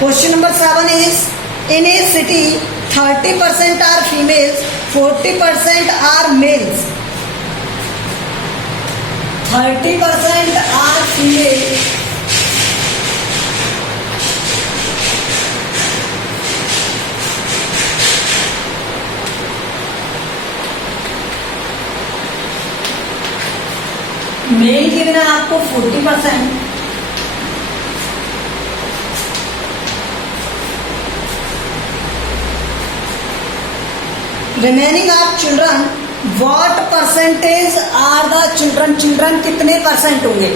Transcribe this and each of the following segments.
Question number 7 is, in a city 30% are females, 40% are males. 30% are female, 'male' given है आपको 40%, remaining are children, what percentage are the children, children कितने percent होंगे।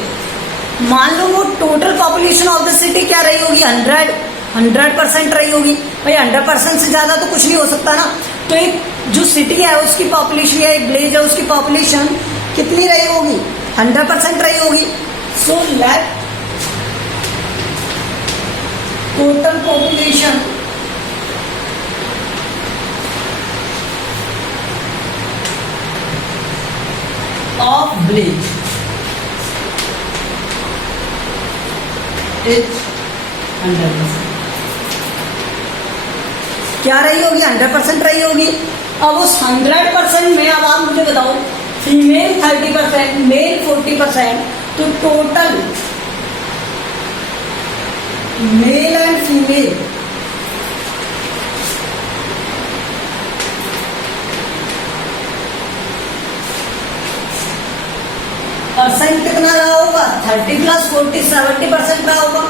मान लो वो total population of the city क्या रही होगी, 100% रही होगी। भाई 100% से ज्यादा तो कुछ नहीं हो सकता ना। तो एक जो सिटी है उसकी पॉपुलेशन या एक विलेज है उसकी पॉपुलेशन कितनी रही होगी, 100% रही होगी। So let total population of village is 100%। क्या रही होगी, 100% रही होगी। अब उस 100% में अब आप मुझे बताओ, फीमेल 30%, मेल 40%, तो total male and female percent कितना रहा होगा, 30 + 40 70% रहा होगा।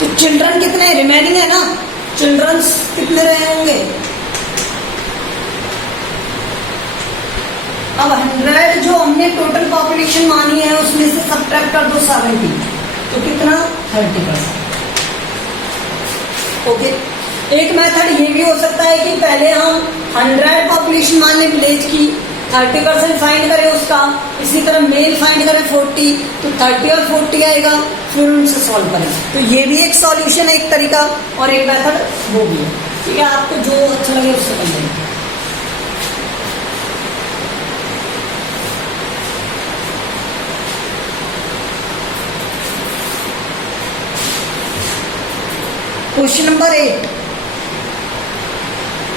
तो चिल्ड्रन कितने रिमेनिंग है ना, चिल्ड्रंस कितने रहे होंगे। अब 100 जो हमने टोटल पॉपुलेशन मानी है उसमें से सब्ट्रैक्ट कर दो 70, तो कितना 30%। ओके, एक मेथड ये भी हो सकता है कि पहले हम 100 पॉपुलेशन मान लें विलेज की, 30% फाइंड करें उसका, इसी तरह मेल फाइंड करें 40, तो 30 और 40 आएगा, फिर उनसे सॉल्व करें। तो ये भी एक सॉल्यूशन है, एक तरीका, और एक मेथड वो भी है। ठीक है, आपको जो अच्छा लगे उससे कर लेंगे। Question number 8,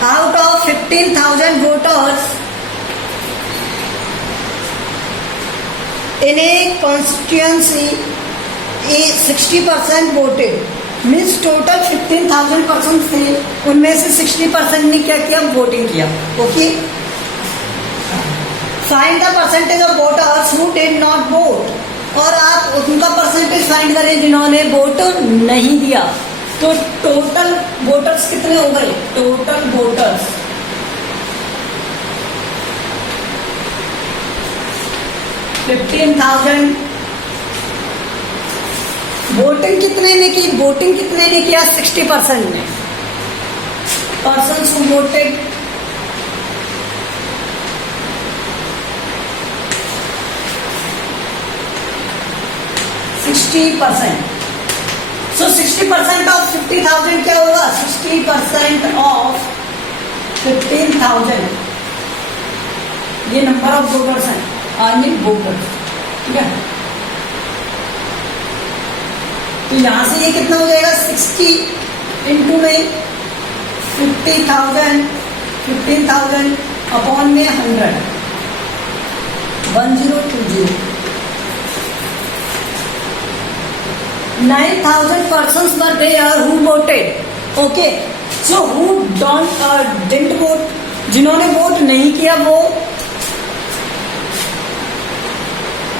out of 15,000 voters in a constituency, 60% voted, means total 15,000 person थे, उनमें से 60% ने क्या किया, वोटिंग किया। Okay, find the percentage of voters who did not vote, और आप उनका परसेंटेज फाइंड करें जिन्होंने वोट नहीं दिया। तो टोटल वोटर्स कितने हो गए, टोटल वोटर्स 15,000, वोटिंग कितने ने की, वोटिंग कितने ने किया, 60% ने। Persons who voted 60%। So 60% of 50,000 क्या होगा, 60% ऑफ 15,000, ये नंबर ऑफ वोटर्स हैं, आर्मी वोटर्स। ठीक है, तो यहां से ये कितना हो जाएगा, 60 इंटू में 50,000, 15,000 अपॉन में 100, 1020, 9,000 persons were there who voted. Okay, so who didn't vote, जिन्होंने वोट नहीं किया वो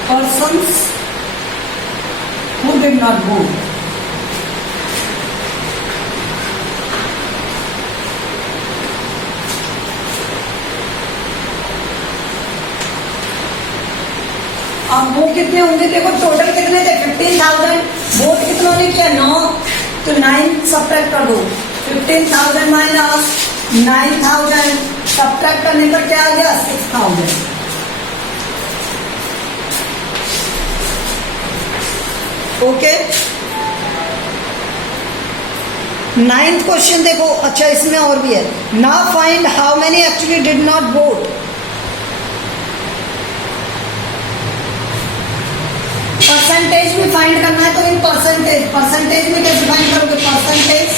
persons who did not vote. अब वो कितने होंगे, देखो टोटल कितने थे, 15,000, वोट कितनों ने किया, 9, तो 9 सब्ट्रैक्ट कर दो, 15,000 माइनस 9,000 सब्ट्रैक्ट करने पर क्या आ गया, 6,000। ओके, 9th क्वेश्चन देखो, अच्छा इसमें और भी है। Now find how many actually did not vote. Percentage भी फाइंड करना है तो इन परसेंटेज, परसेंटेज में कैसे फाइंड करोगे? परसेंटेज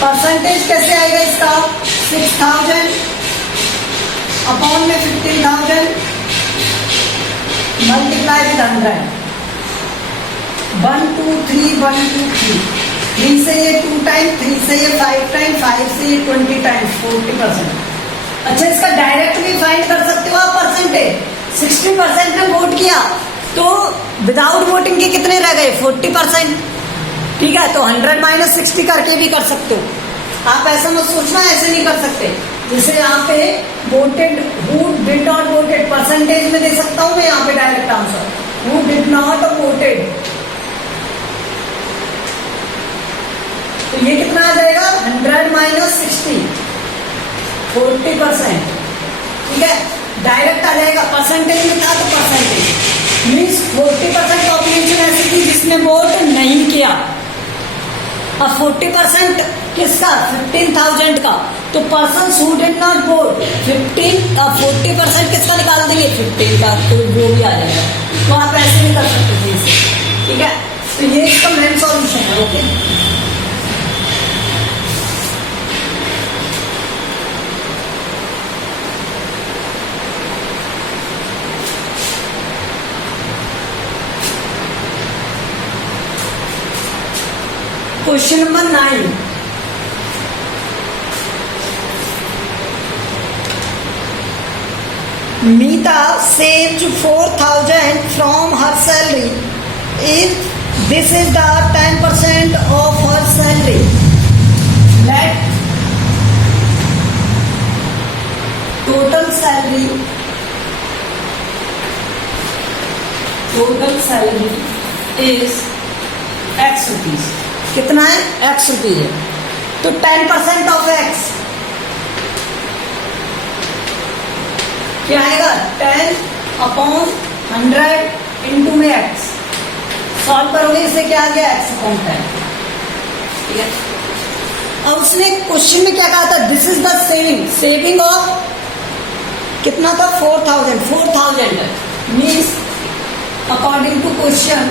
परसेंटेज कैसे आएगा इसका? 6000 अपॉन में 15,000 मल्टीप्लाई विद 100। 1 2 3 1 2 3, 3 से ये 2 टाइम, 3 से ये 5 टाइम, 5 से ये 20 टाइम, 40%। अच्छा, इसका डायरेक्ट भी फाइंड कर सकते हो आप परसेंटेज। 60% ने वोट किया तो विदाउट वोटिंग के कितने रह गए? 40%। ठीक है, तो 100 माइनस 60 करके भी कर सकते हो आप। ऐसा मत सोचना ऐसे नहीं कर सकते। जैसे यहाँ पे voted, who did not voted, percentage में दे सकता हूँ मैं यहाँ पे direct answer, who did not voted. तो ये कितना आ जाएगा? 100 माइनस 60, 40%। ठीक है, डायरेक्ट आ जाएगा। परसेंटेज में था तो परसेंटेज मीन्स 40% पॉपुलेशन ऐसी थी जिसने वोट नहीं किया। अब 40% किसका? 15,000 का। तो person who did not vote 40% किसका निकाल देंगे? 15 का, तो वो भी आ जाएगा। तो आप ऐसे भी कर सकते थे इसे। ठीक है, तो ये इसका मेन सॉल्यूशन है। Okay, question number 9। Meeta saved 4,000 from her salary. If this is the 10% of her salary, let total salary is X rupees. कितना है? X रुपीज है। तो 10% ऑफ X क्या आएगा? 10 अपॉन 100 इंटू में X। सॉल्व करोगे इसे, क्या आ गया? X upon 10। ठीक है, अब उसने क्वेश्चन में क्या कहा था? This is the saving of कितना था? 4,000 means according to question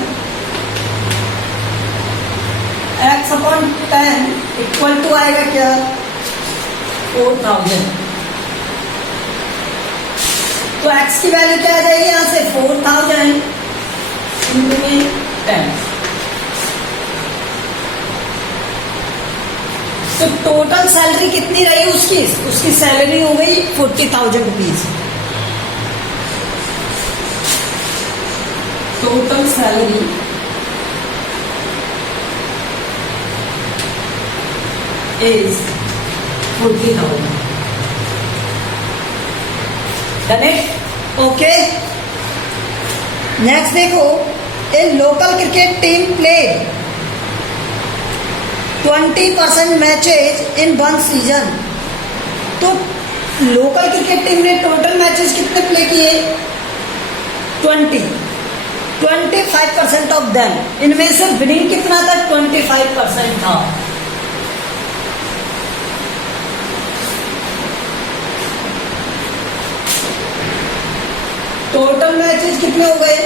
x upon 10 equal to आएगा क्या? 4,000। तो x की वैल्यू क्या आ जाएगी यहां से? 4,000 इंटू में 10। तो टोटल सैलरी कितनी रही उसकी? उसकी सैलरी हो गई 40,000 rupees. Total salary is 40,000. Connect? Okay. Next देखो, a local cricket team played 20% matches in one season. तो लोकल क्रिकेट टीम ने टोटल मैचेस कितने प्ले किए? 25% ऑफ देम। इनमें से विनिंग कितना था? 25% था। टोटल मैचेस कितने हो गए?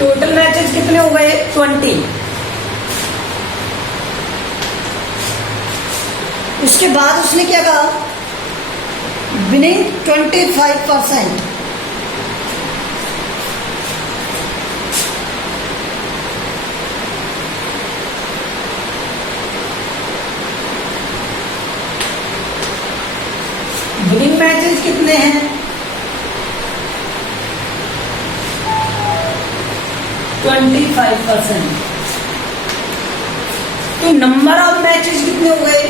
टोटल मैचेस कितने हो गए? 20। उसके बाद उसने क्या कहा? विनिंग 25%। विनिंग मैचेस कितने हैं? 25%। तो नंबर ऑफ मैचेस कितने हो गए?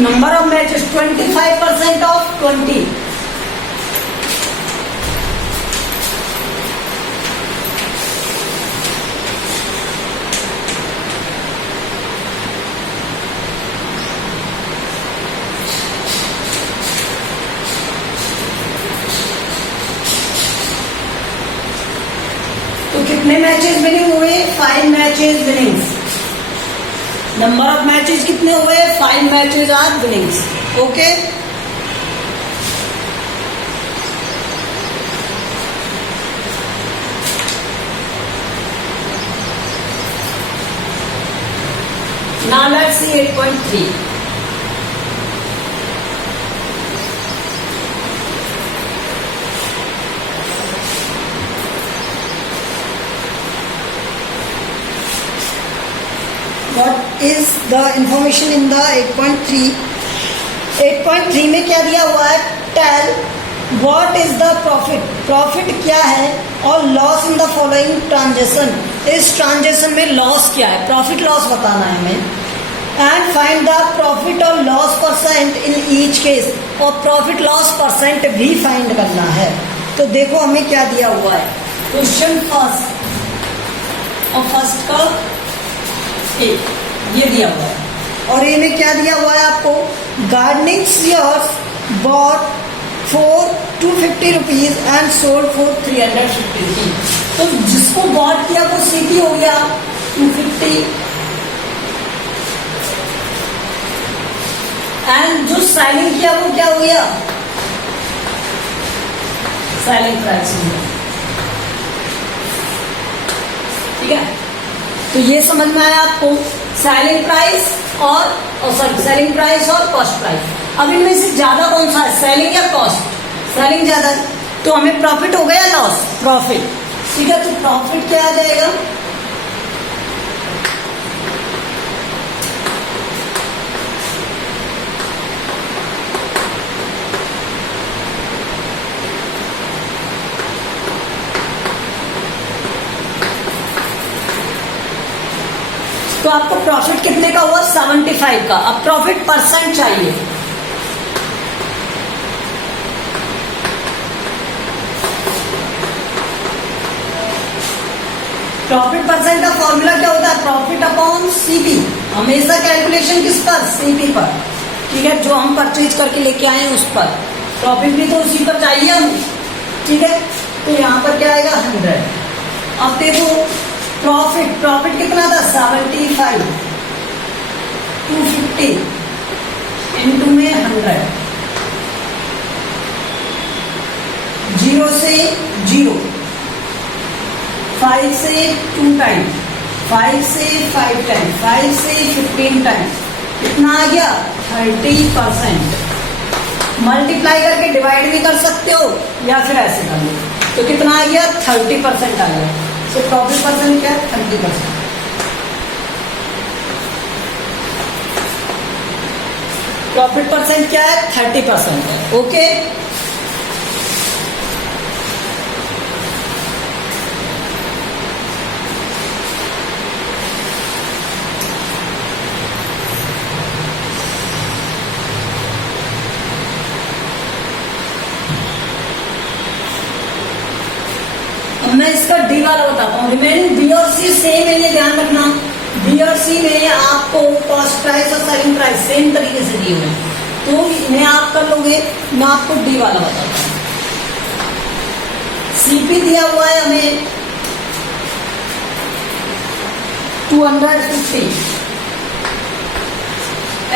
number of matches 25% of 20. कितने मैचेस विनिंग हुए? 5 matches winnings. Number of matches कितने हुए? 5 matches are winnings. Okay, now let's see 8.3. What is the information in the 8.3? 8.3 में क्या दिया हुआ है? Tell what is the profit, profit क्या है, और loss in the following transaction, इस ट्रांजेक्शन में लॉस क्या है, प्रॉफिट लॉस बताना है हमें। एंड फाइंड द प्रॉफिट और loss percent in each case, और प्रॉफिट लॉस परसेंट भी फाइंड करना है। तो देखो हमें क्या दिया हुआ है, क्वेश्चन फर्स्ट, और फर्स्ट का ये दिया हुआ है, और ये में क्या दिया हुआ है आपको, gardening shares bot for 250 rupees and sold for 350 rupees. तो जिसको बॉट किया वो सीपी हो गया 250, एंड जो सेलिंग किया वो क्या हो गया, सेलिंग प्राइस हो गया। ठीक है, तो ये समझ में आया आपको, सेलिंग प्राइस और सॉरी सेलिंग प्राइस और कॉस्ट प्राइस। अब इनमें से ज्यादा कौन सा है, सेलिंग या कॉस्ट? सेलिंग ज्यादा है, तो हमें प्रॉफिट हो गया लॉस, प्रॉफिट। ठीक है, तो प्रॉफिट क्या आ जाएगा, तो आपको प्रॉफिट कितने का हुआ, 75 का। अब प्रॉफिट परसेंट चाहिए, प्रॉफिट परसेंट का फॉर्मूला क्या होता है, प्रॉफिट अपॉन सीपी, हमेशा कैलकुलेशन किस पर, सीपी पर। ठीक है, जो हम परचेज करके लेके आए हैं उस पर, प्रॉफिट भी तो उसी पर चाहिए हमें। ठीक है, तो यहाँ पर क्या आएगा 100। अब देखो प्रॉफिट, प्रॉफिट कितना था 75, 250 इंटू में 100, 0 से 0, 5 से 2 टाइम, 5 से 5 टाइम, 5 से 15 टाइम, कितना आ गया 30%। मल्टीप्लाई करके डिवाइड भी कर सकते हो या फिर ऐसे कर लो, तो कितना आ गया 30% आ गया। तो प्रॉफिट परसेंट क्या है 30%। प्रॉफिट परसेंट क्या है 30% है। ओके, मैं इसका डी वाला बताता हूँ, रिमेनिंग बी और सी सेम है, ये ध्यान रखना। बी और सी में आपको कॉस्ट प्राइस और सेलिंग प्राइस सेम तरीके से दिए हुए, तो इन्हें आप कर लोगे। मैं आपको डी वाला बताता हूँ। सीपी दिया हुआ है हमें 250,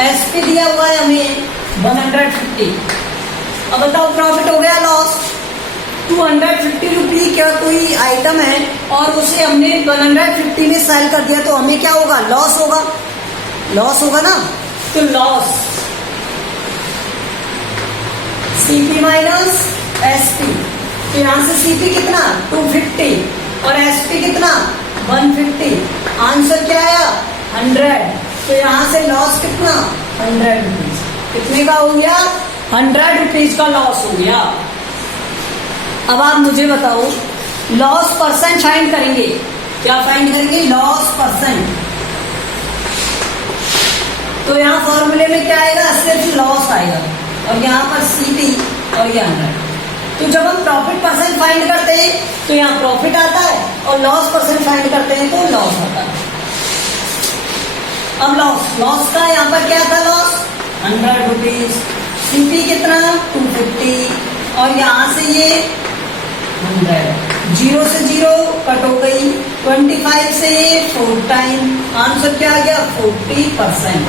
एसपी दिया हुआ है हमें 150। अब बताओ प्रॉफिट हो गया लॉस, 250 रुपये का कोई आइटम है और उसे हमने 150 में सेल कर दिया, तो हमें क्या होगा, लॉस होगा, लॉस होगा ना। तो लॉस सीपी माइनस एसपी, तो यहां से सीपी कितना 250 और एसपी कितना 150, आंसर क्या आया 100। तो यहां से लॉस कितना 100 रुपीज, कितने का हो गया 100 रुपीज का लॉस हो गया। अब आप मुझे बताओ लॉस परसेंट फाइंड करेंगे, क्या फाइंड करेंगे, लॉस परसेंट। तो यहाँ फॉर्मूले में क्या आएगा, सिर्फ लॉस आएगा, और यहाँ पर सीपी और ये 100। तो जब हम प्रॉफिट परसेंट फाइंड करते हैं तो यहाँ प्रॉफिट आता है, और लॉस परसेंट फाइंड करते हैं तो लॉस आता है। अब लॉस का यहाँ पर क्या था, लॉस 100 रुपीज, सीपी कितना 250, और यहाँ से ये 100, 0 से 0 कट हो गई, 25 से 4 टाइम, आंसर क्या आ गया 40%।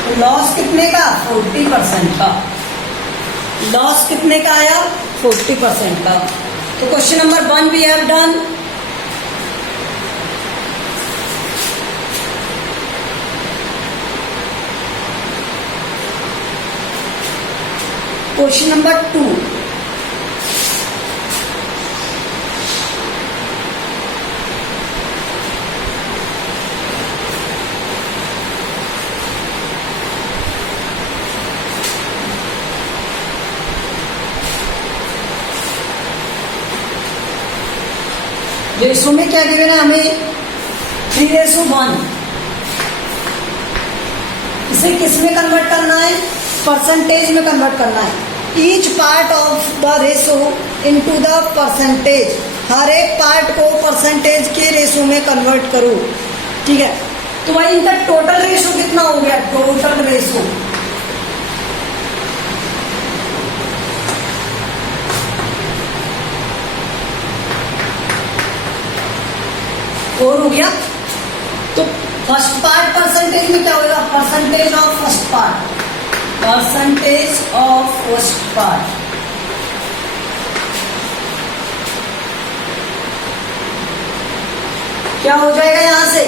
तो लॉस कितने का 40% का, लॉस कितने का आया 40% का। तो question number 1 we have done. Question number 2, ratio में क्या गिवन है हमें 3:1। इसे किस में कन्वर्ट करना है, परसेंटेज में कन्वर्ट करना है। Each part of the ratio into the percentage, हर एक पार्ट को परसेंटेज के रेशो में कन्वर्ट करो। ठीक है, तो भाई इनका टोटल रेशो कितना हो गया, टोटल रेशो फोर हो गया। तो फर्स्ट पार्ट परसेंटेज में क्या होगा, percentage of first part, percentage of first part, क्या हो जाएगा यहां से,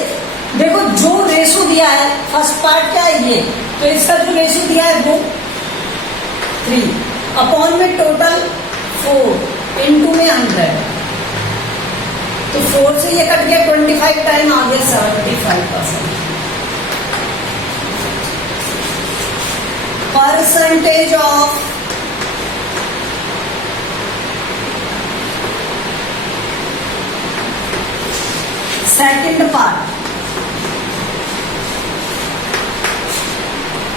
देखो जो रेशो दिया है फर्स्ट पार्ट क्या है ये, तो इसका जो रेशो दिया है वो 3 अपॉन में टोटल 4 इनटू में 100, तो 4 से ये कट गया 25 टाइम आ गया 75%। परसेंटेज ऑफ सेकंड पार्ट,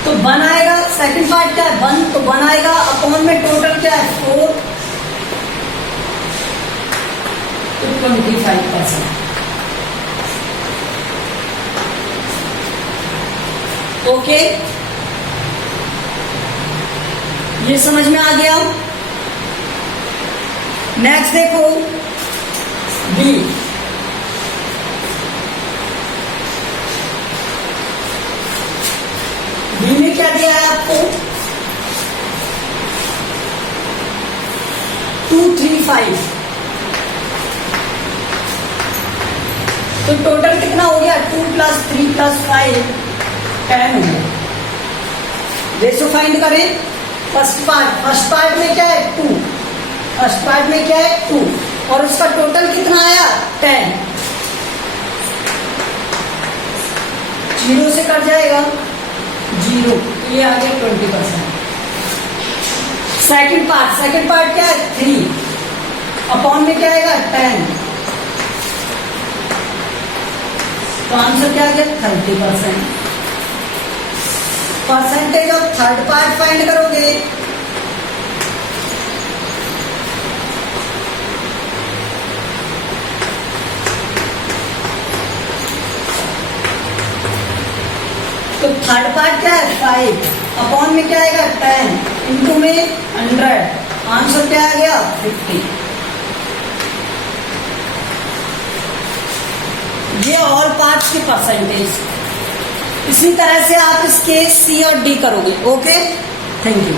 तो 1 आएगा, सेकंड पार्ट क्या है 1, तो 1 आएगा अपॉन में टोटल क्या है 4, तो 25%। ओके, ये समझ में आ गया। नेक्स्ट देखो बी, बी में क्या दिया है आपको 235, तो टोटल कितना हो गया 2 + 3 + 5 10 हो गया। रेशो फाइंड करें, फर्स्ट पार्ट में क्या है 2, फर्स्ट पार्ट में क्या है 2 और उसका टोटल कितना आया 10, 0 से कट जाएगा 0, ये आ गया 20%। सेकंड पार्ट क्या है 3 अपॉन में क्या आएगा 10, तो आंसर क्या आ गया 30%। Percentage of third part find करोगे, तो थर्ड पार्ट क्या है 5 अपॉन में क्या आएगा 10 इनटू में 100, आंसर क्या आ गया 50। ये ऑल पार्ट्स की परसेंटेज। इसी तरह से आप इसके सी और डी करोगे। Okay, thank you.